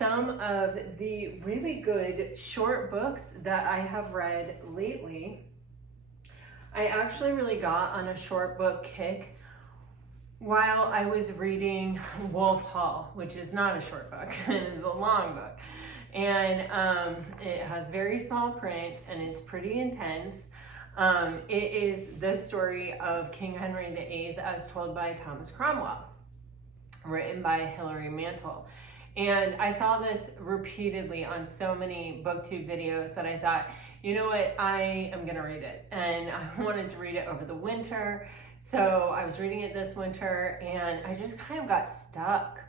some of the really good short books that I have read lately. I actually really got on a short book kick while I was reading Wolf Hall, which is not a short book, it is a long book. And it has very small print and it's pretty intense. It is the story of King Henry VIII as told by Thomas Cromwell, written by Hilary Mantel. And I saw this repeatedly on so many booktube videos that I thought, you know what, I am gonna read it. And I wanted to read it over the winter. So I was reading it this winter and I just kind of got stuck.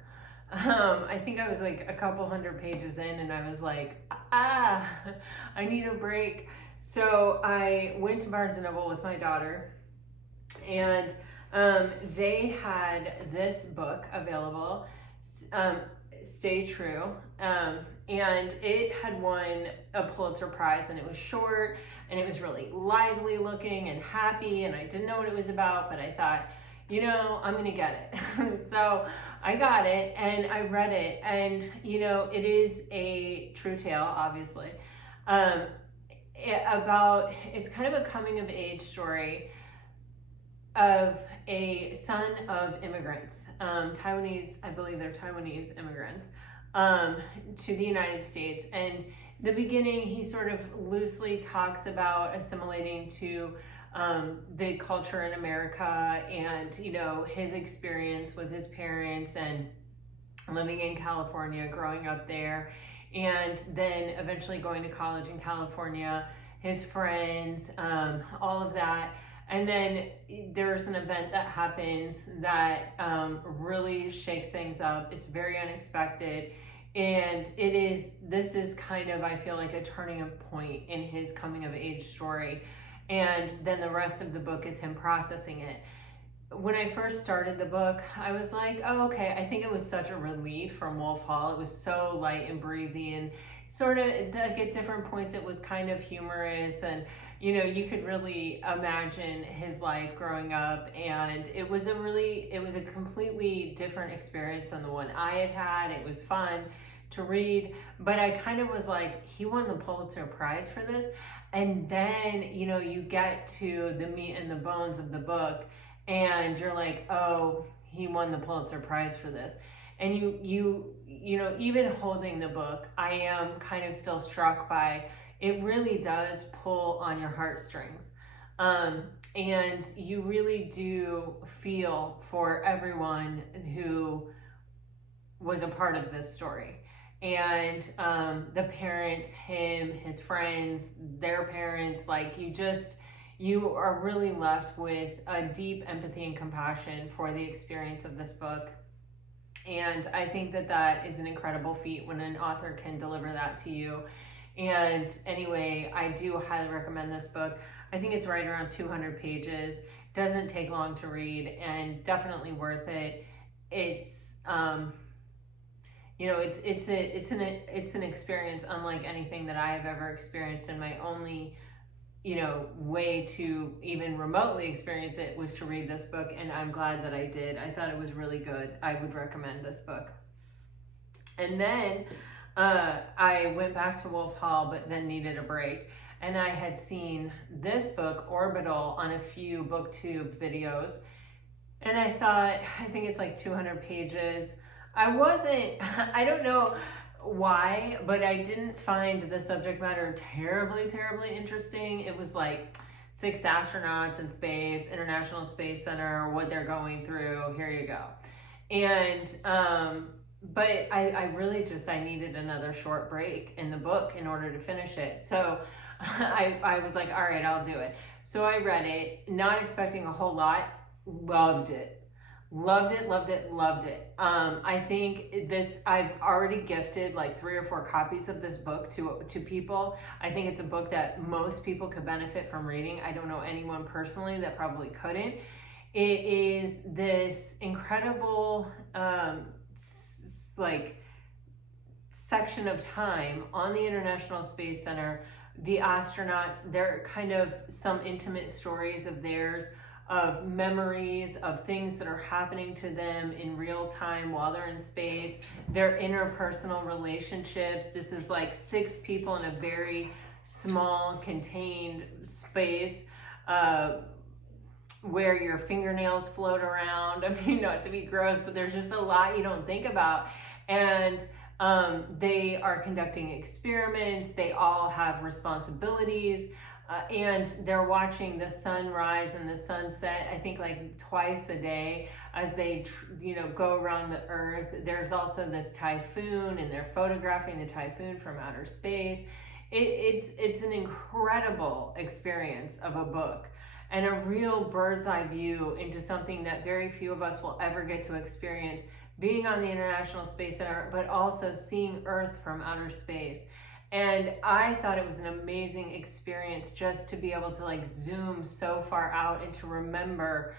I think I was like a couple hundred pages in and I was like, I need a break. So I went to Barnes & Noble with my daughter and they had this book available, Stay True, and it had won a Pulitzer Prize, and it was short and it was really lively looking and happy, and I didn't know what it was about, but I thought, you know, I'm gonna get it. So I got it and I read it, and you know, it is a true tale, obviously. It's kind of a coming of age story of a son of immigrants, Taiwanese, I believe they're Taiwanese immigrants, to the United States. And the beginning, he sort of loosely talks about assimilating to the culture in America and, you know, his experience with his parents and living in California, growing up there, and then eventually going to college in California, his friends, all of that. And then there's an event that happens that really shakes things up. It's very unexpected. And this is kind of, I feel like, a turning point in his coming of age story. And then the rest of the book is him processing it. When I first started the book, I was like, oh, okay. I think it was such a relief from Wolf Hall. It was so light and breezy and sort of like at different points it was kind of humorous, and you know, you could really imagine his life growing up, and it was a completely different experience than the one I had had. It was fun to read, but I kind of was like, he won the Pulitzer Prize for this. And then, you know, you get to the meat and the bones of the book and you're like, oh, he won the Pulitzer Prize for this. And you know, even holding the book, I am kind of still struck by, it really does pull on your heartstrings. And you really do feel for everyone who was a part of this story. And the parents, him, his friends, their parents, like you are really left with a deep empathy and compassion for the experience of this book. And I think that is an incredible feat when an author can deliver that to you. And anyway, I do highly recommend this book. I think it's right around 200 pages, doesn't take long to read, and definitely worth it. It's, you know, it's an experience unlike anything that I have ever experienced, and my only, you know, way to even remotely experience it was to read this book, and I'm glad that I did. I thought it was really good. I would recommend this book. And then I went back to Wolf Hall, but then needed a break. And I had seen this book, Orbital, on a few BookTube videos. And I thought, I think it's like 200 pages. I don't know why, but I didn't find the subject matter terribly interesting. It was like 6 astronauts in space, International Space Center, what they're going through, here you go. And, but I really I needed another short break in the book in order to finish it. So I was like, all right, I'll do it. So I read it, not expecting a whole lot, loved it. Loved it. I think I've already gifted like 3 or 4 copies of this book to people. I think it's a book that most people could benefit from reading. I don't know anyone personally that probably couldn't. It is this incredible, like section of time on the International Space Center. The astronauts, they're kind of some intimate stories of theirs, of memories, of things that are happening to them in real time while they're in space, their interpersonal relationships. This is like 6 people in a very small, contained space, where your fingernails float around. I mean, not to be gross, but there's just a lot you don't think about. And they are conducting experiments. They all have responsibilities. And they're watching the sunrise and the sunset, I think like twice a day as they, go around the earth. There's also this typhoon, and they're photographing the typhoon from outer space. It's an incredible experience of a book, and a real bird's eye view into something that very few of us will ever get to experience, being on the International Space Center, but also seeing Earth from outer space. And I thought it was an amazing experience just to be able to like zoom so far out and to remember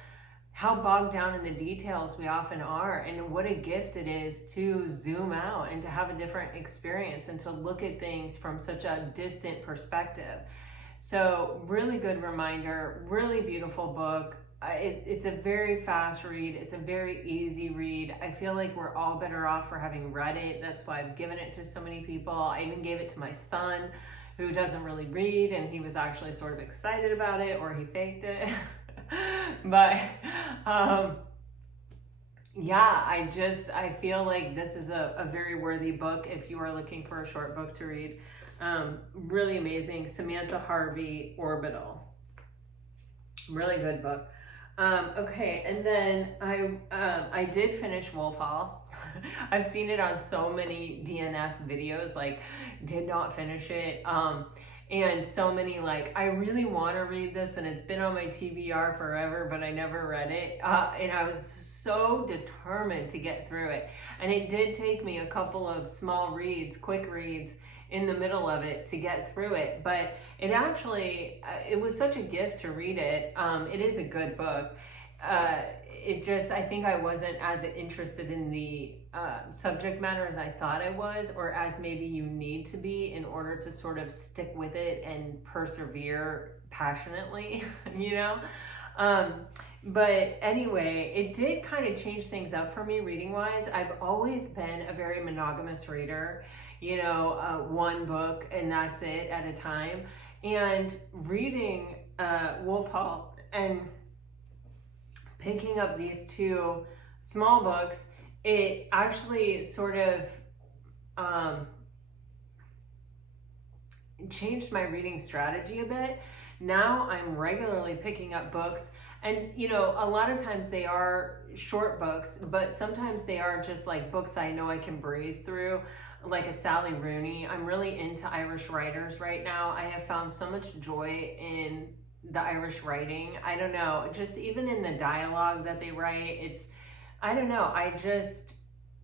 how bogged down in the details we often are, and what a gift it is to zoom out and to have a different experience and to look at things from such a distant perspective. So really good reminder, really beautiful book. It's a very fast read. It's a very easy read. I feel like we're all better off for having read it. That's why I've given it to so many people. I even gave it to my son, who doesn't really read, and he was actually sort of excited about it, or he faked it. But yeah, I feel like this is a very worthy book if you are looking for a short book to read. Really amazing. Samantha Harvey, Orbital. Really good book. Okay, and then I did finish Wolf Hall. I've seen it on so many DNF videos, like did not finish it. And so many like, I really want to read this, and it's been on my TBR forever, but I never read it. And I was so determined to get through it. And it did take me a couple of small reads, quick reads in the middle of it to get through it. But it actually, it was such a gift to read it. It is a good book. I think I wasn't as interested in the subject matter as I thought I was, or as maybe you need to be in order to sort of stick with it and persevere passionately, But anyway, it did kind of change things up for me reading wise. I've always been a very monogamous reader, one book and that's it at a time. And reading Wolf Hall and picking up these 2 small books, it actually sort of changed my reading strategy a bit. Now I'm regularly picking up books, and a lot of times they are short books, but sometimes they are just like books I know I can breeze through, like a Sally Rooney. I'm really into Irish writers right now. I have found so much joy in the Irish writing. I don't know, just even in the dialogue that they write,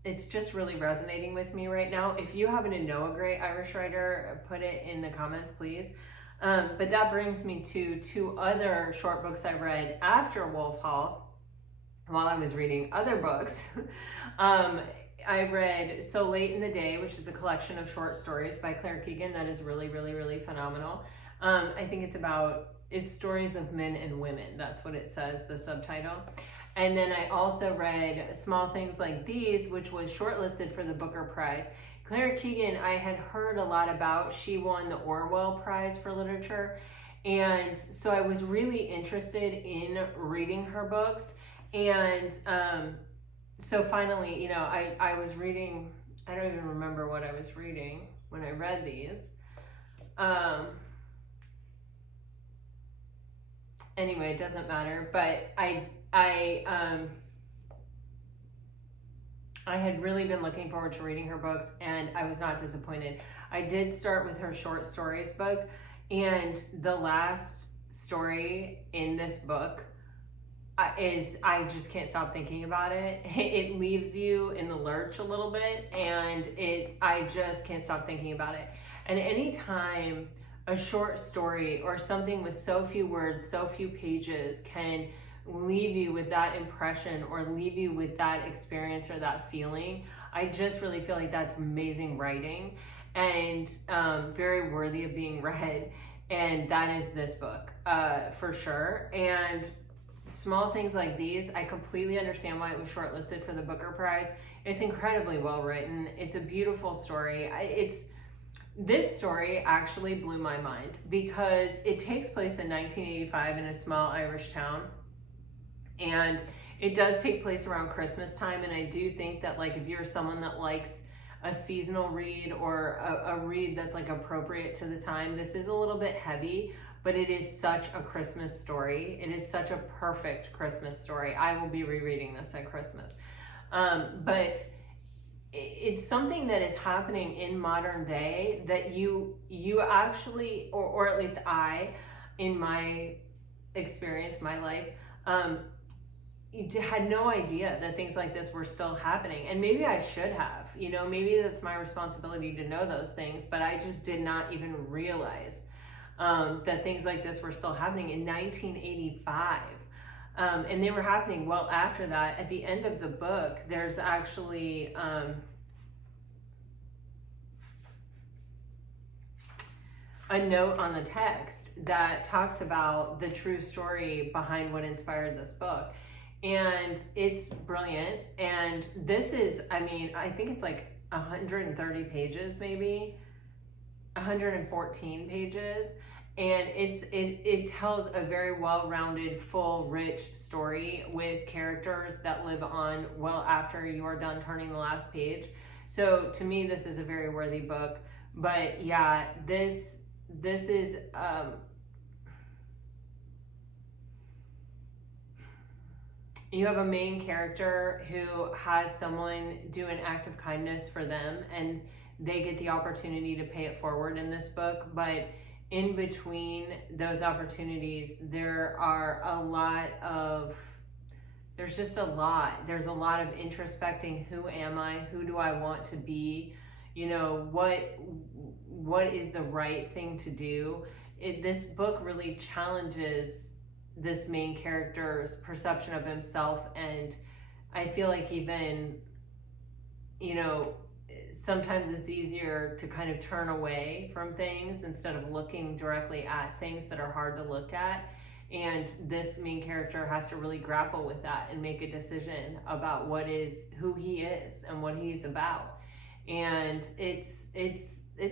it's just really resonating with me right now. If you happen to know a great Irish writer, put it in the comments, please. But that brings me to 2 other short books I read after Wolf Hall while I was reading other books. I read So Late in the Day, which is a collection of short stories by Claire Keegan that is really, really, really phenomenal. I think it's stories of men and women. That's what it says, the subtitle. And then I also read Small Things Like These, which was shortlisted for the Booker Prize. Claire Keegan, I had heard a lot about. She won the Orwell Prize for Literature. And so I was really interested in reading her books. And so finally, I was reading, I don't even remember what I was reading when I read these. Anyway, it doesn't matter, but I had really been looking forward to reading her books, and I was not disappointed. I did start with her short stories book, and the last story in this book I just can't stop thinking about it. It leaves you in the lurch a little bit, and I just can't stop thinking about it. And anytime a short story or something with so few words, so few pages can leave you with that impression or leave you with that experience or that feeling, I just really feel like that's amazing writing and very worthy of being read. And that is this book for sure. And small things like these, I completely understand why it was shortlisted for the Booker Prize. It's incredibly well written. It's a beautiful story. This story actually blew my mind because it takes place in 1985 in a small Irish town, and it does take place around Christmas time. And I do think that, like, if you're someone that likes a seasonal read or a read that's like appropriate to the time, this is a little bit heavy, but it is such a Christmas story. It is such a perfect Christmas story. I will be rereading this at Christmas. But it's something that is happening in modern day that you actually, or at least I, in my experience, my life, had no idea that things like this were still happening. And maybe I should have, maybe that's my responsibility to know those things, but I just did not even realize that things like this were still happening in 1985. And they were happening well after that. At the end of the book, there's actually a note on the text that talks about the true story behind what inspired this book. And it's brilliant. And this is, I think it's like 130 pages, maybe 114 pages. And it tells a very well-rounded, full, rich story with characters that live on well after you are done turning the last page. So to me, this is a very worthy book. But yeah, this is you have a main character who has someone do an act of kindness for them, and they get the opportunity to pay it forward in this book. But in between those opportunities, there's a lot of introspecting. Who am I? Who do I want to be? What is the right thing to do? This book really challenges this main character's perception of himself, and I feel like even, sometimes it's easier to kind of turn away from things instead of looking directly at things that are hard to look at. And this main character has to really grapple with that and make a decision about who he is and what he's about. And it's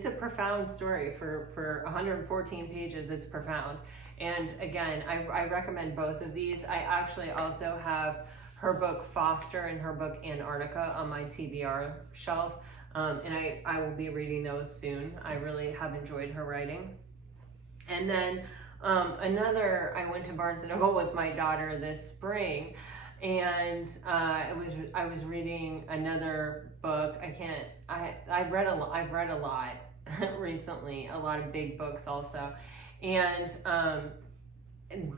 a profound story for 114 pages. It's profound. And again, I recommend both of these. I actually also have her book Foster and her book Antarctica on my TBR shelf. And I will be reading those soon. I really have enjoyed her writing. And then I went to Barnes & Noble with my daughter this spring, and I was reading another book. I've read a lot recently, a lot of big books also. And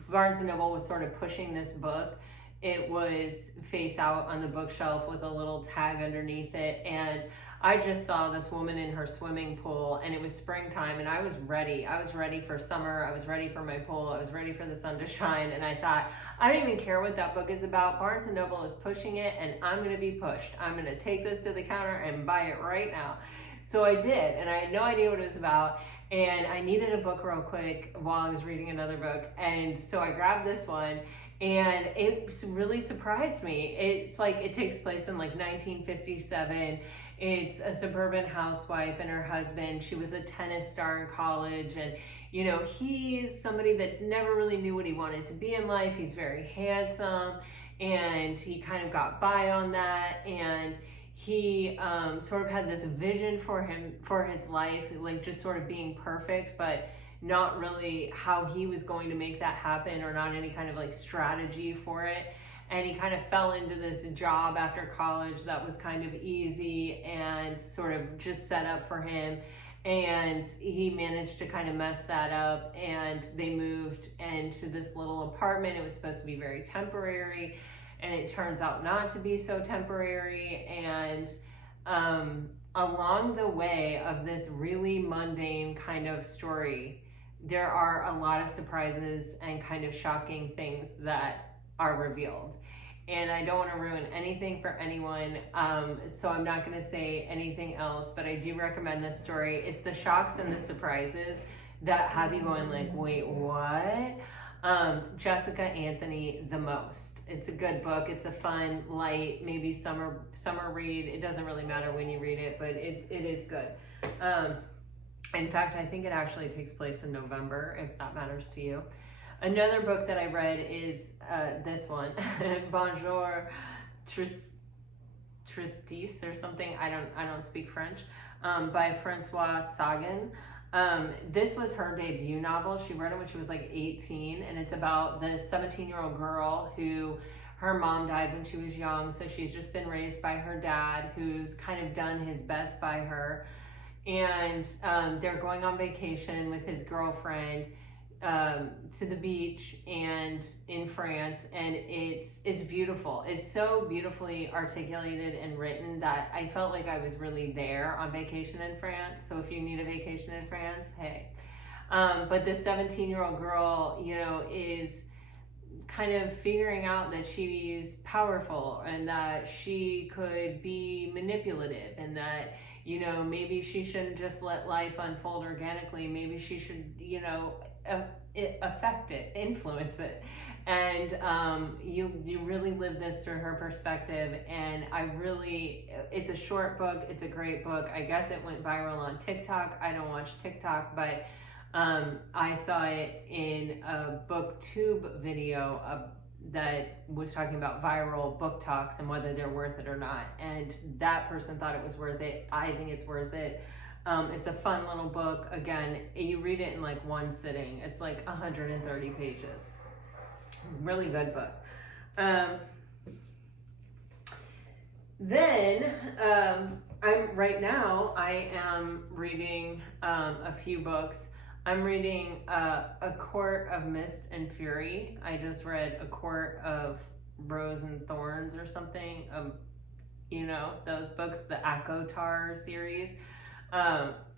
Barnes & Noble was sort of pushing this book. It was face out on the bookshelf with a little tag underneath it, and I just saw this woman in her swimming pool, and it was springtime, and I was ready. I was ready for summer. I was ready for my pool. I was ready for the sun to shine, and I thought, I don't even care what that book is about. Barnes & Noble is pushing it, and I'm going to be pushed. I'm going to take this to the counter and buy it right now. So I did, and I had no idea what it was about, and I needed a book real quick while I was reading another book, and so I grabbed this one, and it really surprised me. It's like it takes place in like 1957. It's a suburban housewife and her husband. She was a tennis star in college, and he's somebody that never really knew what he wanted to be in life. He's very handsome, and he kind of got by on that, and he sort of had this vision for his life, like just sort of being perfect, but not really how he was going to make that happen, or not any kind of like strategy for it. And he kind of fell into this job after college that was kind of easy and sort of just set up for him. And he managed to kind of mess that up, and they moved into this little apartment. It was supposed to be very temporary, and it turns out not to be so temporary. And along the way of this really mundane kind of story, there are a lot of surprises and kind of shocking things that are revealed. And I don't want to ruin anything for anyone, so I'm not going to say anything else, but I do recommend this story. It's the shocks and the surprises that have you going like, wait, what? Jessica Anthony, The Most. It's a good book. It's a fun, light, maybe summer read. It doesn't really matter when you read it, but it is good. In fact, I think it actually takes place in November, if that matters to you. Another book that I read is this one, Bonjour Tristis or something. I don't speak French. By Francoise Sagan. This was her debut novel. She wrote it when she was like 18, and it's about this 17-year-old girl who her mom died when she was young, so she's just been raised by her dad, who's kind of done his best by her. And they're going on vacation with his girlfriend to the beach and in France, and it's beautiful. It's so beautifully articulated and written that I felt like I was really there on vacation in France. So if you need a vacation in France, hey. But this 17-year-old girl, you know, is kind of figuring out that she's powerful and that she could be manipulative, and that, you know, maybe she shouldn't just let life unfold organically. Maybe she should, you know, affect it, influence it. And you really live this through her perspective. And it's a short book. It's a great book. I guess it went viral on TikTok. I don't watch TikTok, but I saw it in a BookTube video that was talking about viral book talks and whether they're worth it or not. And that person thought it was worth it. I think it's worth it. It's a fun little book. Again, you read it in like one sitting. It's like 130 pages. Really good book. Then I am reading a few books. I'm reading A Court of Mist and Fury. I just read A Court of Rose and Thorns or something. You know, those books, the ACOTAR series.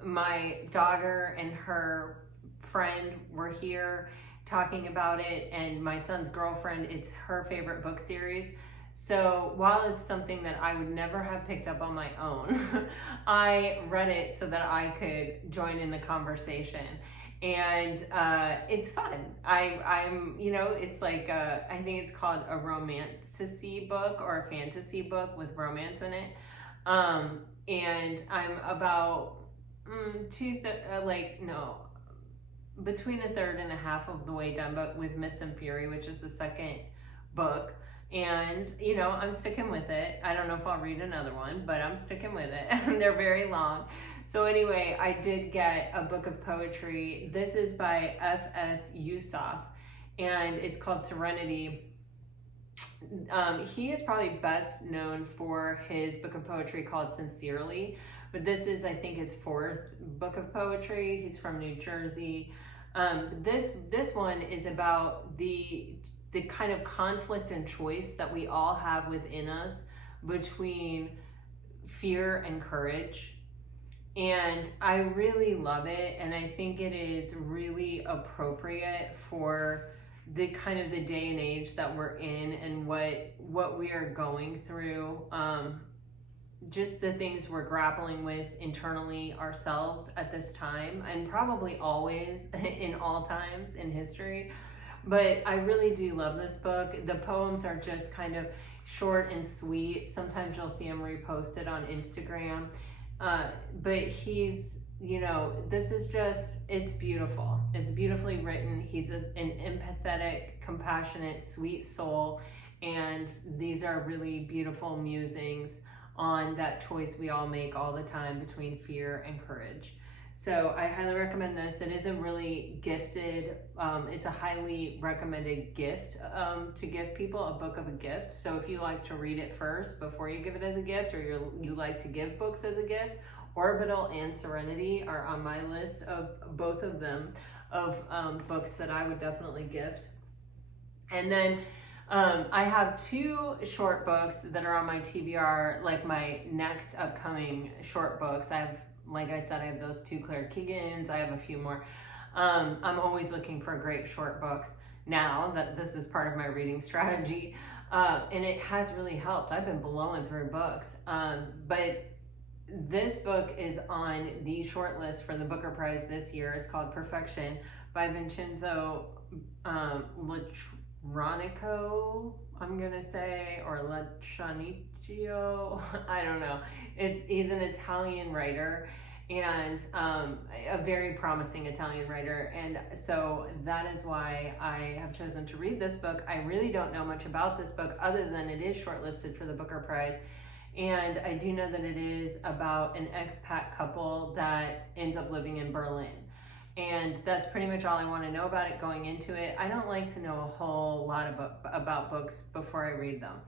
My daughter and her friend were here talking about it, and my son's girlfriend, it's her favorite book series. So while it's something that I would never have picked up on my own, I read it so that I could join in the conversation. And it's fun. I'm, you know, it's like, I think it's called a romanticy book or a fantasy book with romance in it. And I'm about between a third and a half of the way done, but with Mist and Fury, which is the second book. And, you know, I'm sticking with it. I don't know if I'll read another one, but I'm sticking with it. And they're very long. So anyway, I did get a book of poetry. This is by F.S. Yusuf, and it's called Serenity. He is probably best known for his book of poetry called Sincerely, but this is, I think, his fourth book of poetry. He's from New Jersey. This one is about the kind of conflict and choice that we all have within us between fear and courage. And I really love it, and I think it is really appropriate for the kind of the day and age that we're in and what we are going through. Just the things we're grappling with internally ourselves at this time, and probably always in all times in history. But I really do love this book. The poems are just kind of short and sweet. Sometimes you'll see him reposted on Instagram. But he's, you know, this is just, it's beautiful. It's beautifully written. He's an empathetic, compassionate, sweet soul. And these are really beautiful musings on that choice we all make all the time between fear and courage. So I highly recommend this. It is a really gifted, it's a highly recommended gift to give people, a book of a gift. So if you like to read it first before you give it as a gift, or you like to give books as a gift, Orbital and Serenity are on my list of both of them of books that I would definitely gift. And then I have two short books that are on my TBR, like my next upcoming short books. Like I said, I have those two Claire Keegans. I have a few more. I'm always looking for great short books now that this is part of my reading strategy. And it has really helped. I've been blowing through books. But this book is on the short list for the Booker Prize this year. It's called Perfection by Vincenzo Latronico, I'm gonna say, or Latronicio. I don't know. He's an Italian writer, and a very promising Italian writer, and so that is why I have chosen to read this book. I really don't know much about this book other than it is shortlisted for the Booker Prize, and I do know that it is about an expat couple that ends up living in Berlin. And that's pretty much all I want to know about it going into it. I don't like to know a whole lot about books before I read them.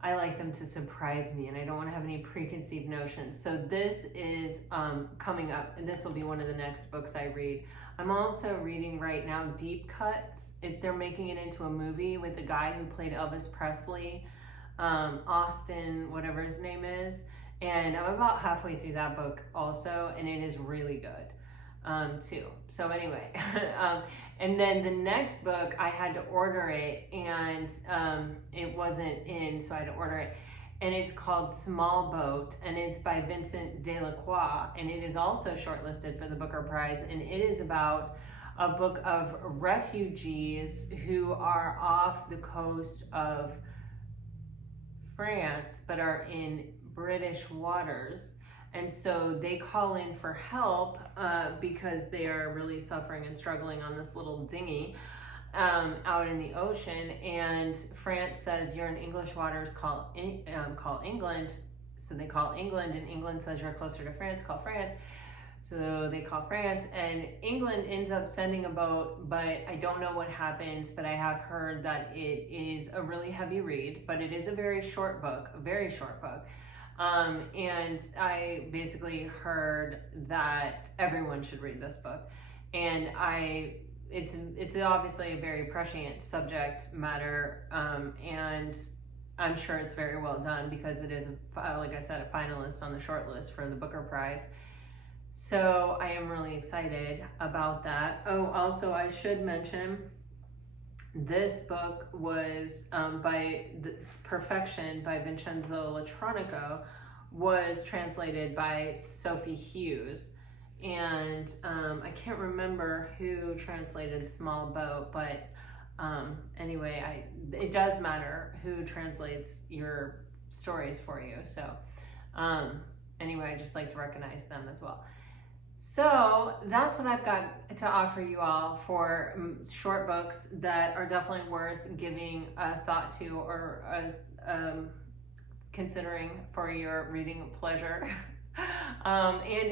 I like them to surprise me, and I don't want to have any preconceived notions. So this is coming up, and this will be one of the next books I read. I'm also reading right now Deep Cuts. They're making it into a movie with the guy who played Elvis Presley, Austin, whatever his name is. And I'm about halfway through that book also, and it is really good too. So anyway, and then the next book, I had to order it, and it wasn't in, so I had to order it. And it's called Small Boat, and it's by Vincent Delacroix, and it is also shortlisted for the Booker Prize. And it is about a book of refugees who are off the coast of France, but are in British waters. And so they call in for help because they are really suffering and struggling on this little dinghy out in the ocean. And France says, you're in English waters, call England. So they call England, and England says, you're closer to France, call France. So they call France, and England ends up sending a boat, but I don't know what happens, but I have heard that it is a really heavy read, but it is a very short book, a very short book. And I basically heard that everyone should read this book, and it's obviously a very prescient subject matter, and I'm sure it's very well done because it is, like I said, a finalist on the short list for the Booker Prize. So I am really excited about that. Oh, also I should mention, this book was by Perfection by Vincenzo Latronico, was translated by Sophie Hughes. And I can't remember who translated Small Boat, but anyway, it does matter who translates your stories for you. So anyway, I just like to recognize them as well. So that's what I've got to offer you all for short books that are definitely worth giving a thought to, or considering for your reading pleasure. And